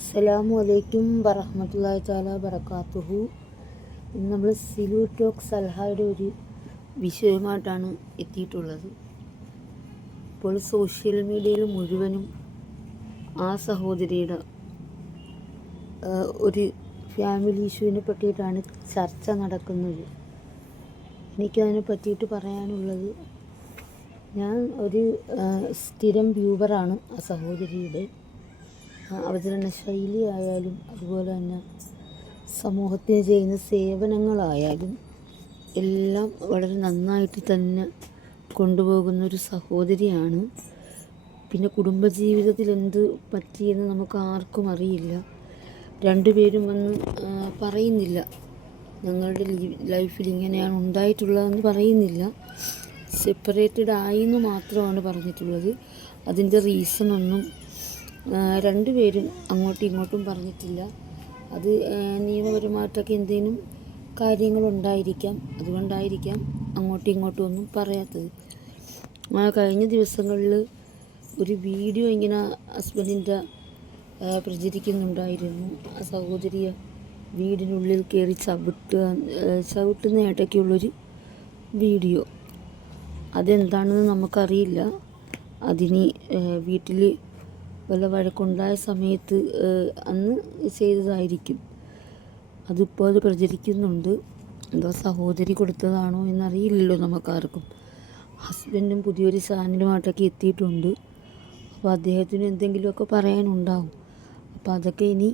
അസ്സലാമു അലൈക്കും വറഹമത്തല്ലാഹി താല വറക്കാത്തുഹു ഇന്ന് നമ്മൾ സിലൂറ്റോക് സൽഹയുടെ ഒരു വിഷയമായിട്ടാണ് എത്തിയിട്ടുള്ളത്. ഇപ്പോൾ സോഷ്യൽ മീഡിയയിൽ മുഴുവനും ആ സഹോദരിയുടെ ഒരു ഫാമിലി ഇഷ്യൂവിനെ പറ്റിയിട്ടാണ് ചർച്ച നടക്കുന്നത്. എനിക്കതിനെ പറ്റിയിട്ട് പറയാനുള്ളത് ഞാൻ ഒരു സ്ഥിരം വ്യൂവറാണ് ആ സഹോദരിയുടെ. അവതരണ ശൈലി ആയാലും അതുപോലെ തന്നെ സമൂഹത്തിന് ചെയ്യുന്ന സേവനങ്ങളായാലും എല്ലാം വളരെ നന്നായിട്ട് തന്നെ കൊണ്ടുപോകുന്ന ഒരു സഹോദരിയാണ്. പിന്നെ കുടുംബജീവിതത്തിൽ എന്ത് പറ്റിയെന്ന് നമുക്ക് ആർക്കും അറിയില്ല. രണ്ടുപേരും വന്ന് പറയുന്നില്ല. ഞങ്ങളുടെ ലൈഫിൽ ഇങ്ങനെയാണ് ഉണ്ടായിട്ടുള്ളതെന്ന് പറയുന്നില്ല. സെപ്പറേറ്റഡ് ആയി എന്ന് മാത്രമാണ് പറഞ്ഞിട്ടുള്ളത്. അതിന്റെ റീസണൊന്നും രണ്ടുപേരും അങ്ങോട്ടും ഇങ്ങോട്ടും പറഞ്ഞിട്ടില്ല. അത് നിയമപരമായിട്ടൊക്കെ എന്തെങ്കിലും കാര്യങ്ങളുണ്ടായിരിക്കാം. അതുകൊണ്ടായിരിക്കാം അങ്ങോട്ടും ഇങ്ങോട്ടും ഒന്നും പറയാത്തത്. കഴിഞ്ഞ ദിവസങ്ങളിൽ ഒരു വീഡിയോ ഇങ്ങനെ ഹസ്ബൻഡിന്റെ പ്രചരിക്കുന്നുണ്ടായിരുന്നു. ആ സഹോദരിയെ വീടിനുള്ളിൽ കയറി ചവിട്ടുക ആ, ചവിട്ടുന്ന ഏട്ടൊക്കെയുള്ളൊരു വീഡിയോ. അതെന്താണെന്ന് നമുക്കറിയില്ല. അതിന് വീട്ടിൽ വല്ല വഴക്കുണ്ടായ സമയത്ത് അന്ന് ചെയ്തതായിരിക്കും. അതിപ്പോൾ അത് പ്രചരിക്കുന്നുണ്ട്. എന്തോ സഹോദരി കൊടുത്തതാണോ എന്നറിയില്ലല്ലോ നമുക്കാർക്കും. ഹസ്ബൻഡും പുതിയൊരു ചാനലുമായിട്ടൊക്കെ എത്തിയിട്ടുണ്ട്. അപ്പോൾ അദ്ദേഹത്തിന് എന്തെങ്കിലുമൊക്കെ പറയാനുണ്ടാവും. അപ്പോൾ അതൊക്കെ ഇനി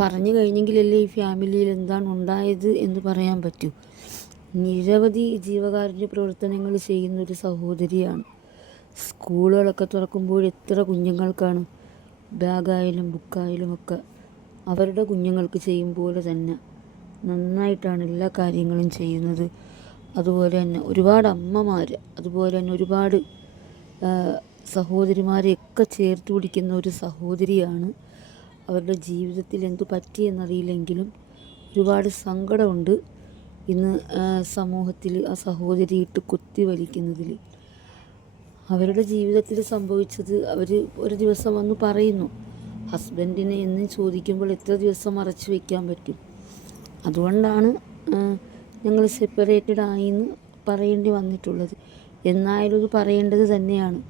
പറഞ്ഞു കഴിഞ്ഞെങ്കിലല്ലേ ഈ ഫാമിലിയിൽ എന്താണ് ഉണ്ടായത് എന്ന് പറയാൻ പറ്റൂ. നിരവധി ജീവകാരുണ്യ പ്രവർത്തനങ്ങൾ ചെയ്യുന്നൊരു സഹോദരിയാണ്. സ്കൂളുകളൊക്കെ തുറക്കുമ്പോൾ എത്ര കുഞ്ഞുങ്ങൾക്കാണ് ബാഗായാലും ബുക്കായാലും ഒക്കെ അവരുടെ കുഞ്ഞുങ്ങൾക്ക് ചെയ്യും പോലെ തന്നെ നന്നായിട്ടാണ് എല്ലാ കാര്യങ്ങളും ചെയ്യുന്നത്. അതുപോലെ തന്നെ ഒരുപാട് അമ്മമാർ അതുപോലെ തന്നെ ഒരുപാട് സഹോദരിമാരെ സഹോദരിമാരെയൊക്കെ ചേർത്ത് പിടിക്കുന്ന ഒരു സഹോദരിയാണ് അവരുടെ ജീവിതത്തിൽ എന്തു പറ്റിയെന്നറിയില്ലെങ്കിലും ഒരുപാട് സങ്കടമുണ്ട് ഇന്ന് സമൂഹത്തിൽ ആ സഹോദരി ഇട്ട് കുത്തി വലിക്കുന്നതിൽ. അവരുടെ ജീവിതത്തിൽ സംഭവിച്ചത് അവർ ഒരു ദിവസം വന്ന് പറയുന്നു ഹസ്ബൻഡിനെ എന്ന് ചോദിക്കുമ്പോൾ എത്ര ദിവസം മറച്ചു വയ്ക്കാൻ പറ്റും? അതുകൊണ്ടാണ് ഞങ്ങൾ സെപ്പറേറ്റഡ് ആയിന്ന് പറയേണ്ടി വന്നിട്ടുള്ളത്. എന്നായാലും ഇത് പറയേണ്ടത് തന്നെയാണ്.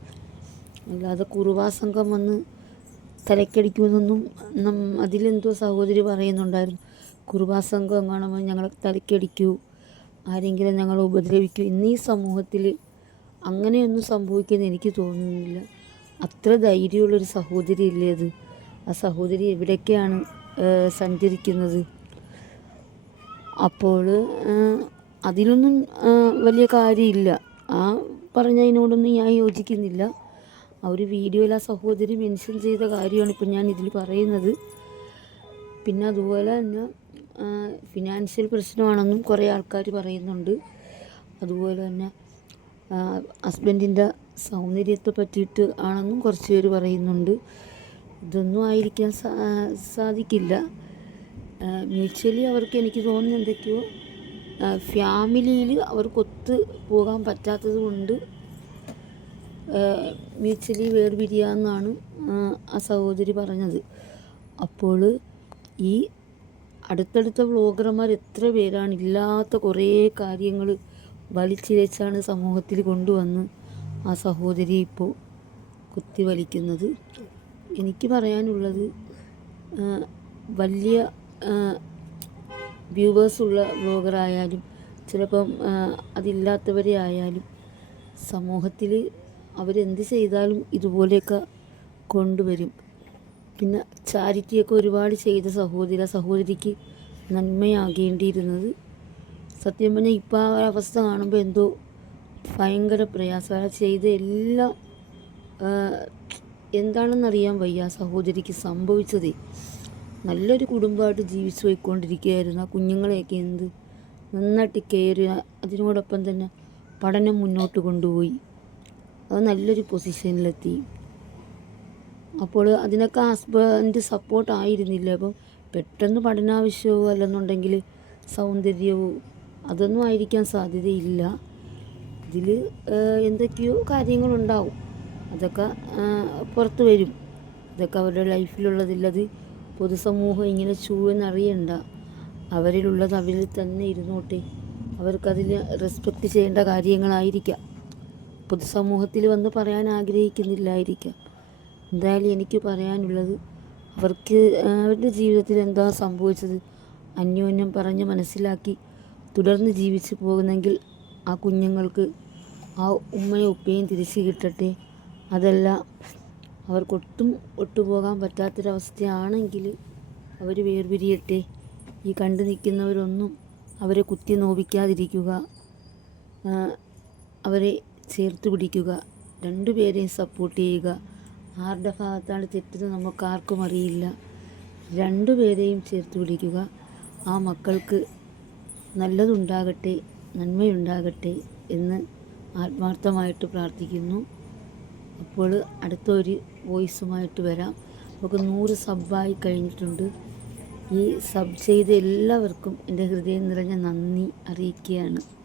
അല്ലാതെ കുറുവാ സംഘം വന്ന് തലക്കടിക്കുമെന്നൊന്നും നം അതിലെന്തോ സഹോദരി പറയുന്നുണ്ടായിരുന്നു. കുറുവാ സംഘം കാണുമ്പോൾ ഞങ്ങളെ തലക്കടിക്കൂ ആരെങ്കിലും ഞങ്ങളെ ഉപദ്രവിക്കൂ ഇന്നീ സമൂഹത്തിൽ അങ്ങനെയൊന്നും സംഭവിക്കുമെന്ന് എനിക്ക് തോന്നുന്നില്ല. അത്ര ധൈര്യമുള്ളൊരു സഹോദരി ഇല്ലേ അത്? ആ സഹോദരി എവിടേക്കാണ് ഏഹ്, സഞ്ചരിക്കുന്നത്? അപ്പോൾ അതിലൊന്നും വലിയ കാര്യമില്ല. ആ പറഞ്ഞതിനോടൊന്നും ഞാൻ യോജിക്കുന്നില്ല. ആ ഒരു വീഡിയോയിൽ ആ സഹോദരി മെൻഷൻ ചെയ്ത കാര്യമാണ് ഇപ്പം ഞാൻ ഇതിൽ പറയുന്നത്. പിന്നെ അതുപോലെ തന്നെ ഫിനാൻഷ്യൽ പ്രശ്നമാണെന്നും കുറേ ആൾക്കാർ പറയുന്നുണ്ട്. അതുപോലെ തന്നെ ഹസ്ബൻഡിന്റെ സൗന്ദര്യത്തെ പറ്റിയിട്ട് ആണെന്നും കുറച്ച് പേര് പറയുന്നുണ്ട്. ഇതൊന്നും ആയിരിക്കാൻ സാധിക്കില്ല. മ്യൂച്വലി അവർക്ക് എനിക്ക് തോന്നുന്നു എന്തൊക്കെയോ ഫാമിലിയിൽ അവർക്കൊത്ത് പോകാൻ പറ്റാത്തത് കൊണ്ട് മ്യൂച്വലി വേർപിരിയാന്നാണ് ആ സഹോദരി പറഞ്ഞത്. അപ്പോൾ ഈ അടുത്തടുത്ത വ്ളോഗർമാർ എത്ര പേരാണ് ഇല്ലാത്ത കുറേ കാര്യങ്ങൾ വലിച്ചിഴച്ചാണ് സമൂഹത്തിൽ കൊണ്ടുവന്ന് ആ സഹോദരി ഇപ്പോൾ കുത്തി വലിക്കുന്നത്. എനിക്ക് പറയാനുള്ളത് വലിയ വ്യൂവേഴ്സുള്ള വ്ളോഗറായാലും ചിലപ്പം അതില്ലാത്തവരെ ആയാലും സമൂഹത്തിൽ അവരെന്ത് ചെയ്താലും ഇതുപോലെയൊക്കെ കൊണ്ടുവരും. പിന്നെ ചാരിറ്റിയൊക്കെ ഒരുപാട് ചെയ്ത സഹോദര സഹോദരിക്ക് നന്മയാകേണ്ടിയിരുന്നത് സത്യം പറഞ്ഞാൽ ഇപ്പോൾ ആ ഒരു അവസ്ഥ കാണുമ്പോൾ എന്തോ ഭയങ്കര പ്രയാസം. അയാൾ ചെയ്ത എല്ലാം എന്താണെന്നറിയാൻ വയ്യ ആ സഹോദരിക്ക് സംഭവിച്ചതേ. നല്ലൊരു കുടുംബമായിട്ട് ജീവിച്ചു പോയിക്കൊണ്ടിരിക്കുകയായിരുന്നു. ആ കുഞ്ഞുങ്ങളെയൊക്കെ എന്ത് നന്നായിട്ട് കെയർ അതിനോടൊപ്പം തന്നെ പഠനം മുന്നോട്ട് കൊണ്ടുപോയി. അത് നല്ലൊരു പൊസിഷനിലെത്തി. അപ്പോൾ അതിനൊക്കെ ഹസ്ബൻഡ് സപ്പോർട്ട് ആയിരുന്നില്ല അപ്പം പെട്ടെന്ന് പഠനാവശ്യമോ അല്ലെന്നുണ്ടെങ്കിൽ സൗന്ദര്യമോ അതൊന്നും ആയിരിക്കാൻ സാധ്യതയില്ല. ഇതിൽ എന്തൊക്കെയോ കാര്യങ്ങളുണ്ടാവും. അതൊക്കെ പുറത്ത് വരും. ഇതൊക്കെ അവരുടെ ലൈഫിലുള്ളതില്ലത് പൊതുസമൂഹം ഇങ്ങനെ ചൂവെന്നറിയണ്ട അവരിലുള്ളത് അവരിൽ തന്നെ ഇരുന്നോട്ടെ. അവർക്കതിൽ റെസ്പെക്റ്റ് ചെയ്യേണ്ട കാര്യങ്ങളായിരിക്കാം. പൊതുസമൂഹത്തിൽ വന്ന് പറയാൻ ആഗ്രഹിക്കുന്നില്ലായിരിക്കാം. എന്തായാലും എനിക്ക് പറയാനുള്ളത് അവർക്ക് അവരുടെ ജീവിതത്തിൽ എന്താ സംഭവിച്ചത്? അന്യോന്യം പറഞ്ഞ് മനസ്സിലാക്കി തുടർന്ന് ജീവിച്ചു പോകുന്നെങ്കിൽ ആ കുഞ്ഞുങ്ങൾക്ക് ആ ഉമ്മയും ഉപ്പയും തിരിച്ചു കിട്ടട്ടെ. അതല്ല അവർക്കൊട്ടും ഒട്ടുപോകാൻ പറ്റാത്തൊരവസ്ഥയാണെങ്കിൽ അവർ വേർപിരിയട്ടെ. ഈ കണ്ടു നിൽക്കുന്നവരൊന്നും അവരെ കുത്തി നോവിക്കാതിരിക്കുക അവരെ ചേർത്ത് പിടിക്കുക രണ്ടുപേരെയും സപ്പോർട്ട് ചെയ്യുക. ആരുടെ ഭാഗത്താണ് തെറ്റെന്ന് നമുക്കാർക്കും അറിയില്ല. രണ്ടുപേരെയും ചേർത്ത് പിടിക്കുക. ആ മക്കൾക്ക് നല്ലതുണ്ടാകട്ടെ നന്മയുണ്ടാകട്ടെ എന്ന് ആത്മാർത്ഥമായിട്ട് പ്രാർത്ഥിക്കുന്നു. അപ്പോൾ അടുത്ത ഒരു വോയിസുമായിട്ട് വരാം. നമുക്ക് നൂറ് സബ്ബായി കഴിഞ്ഞിട്ടുണ്ട്. ഈ സബ് ചെയ്ത എല്ലാവർക്കും എന്റെ ഹൃദയം നിറഞ്ഞ നന്ദി അറിയിക്കുകയാണ്.